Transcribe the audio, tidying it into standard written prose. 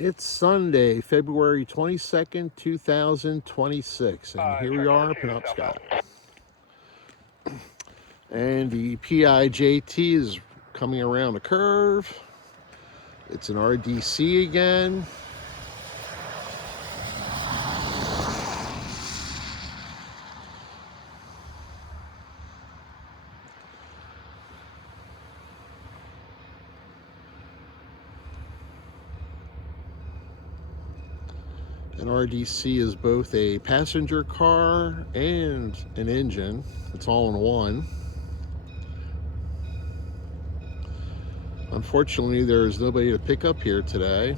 It's Sunday, February 22nd, 2026, and here we are in Penobscot. And the PIJT is coming around the curve. It's an RDC again. An RDC is both a passenger car and an engine. It's all in one. Unfortunately, there's nobody to pick up here today.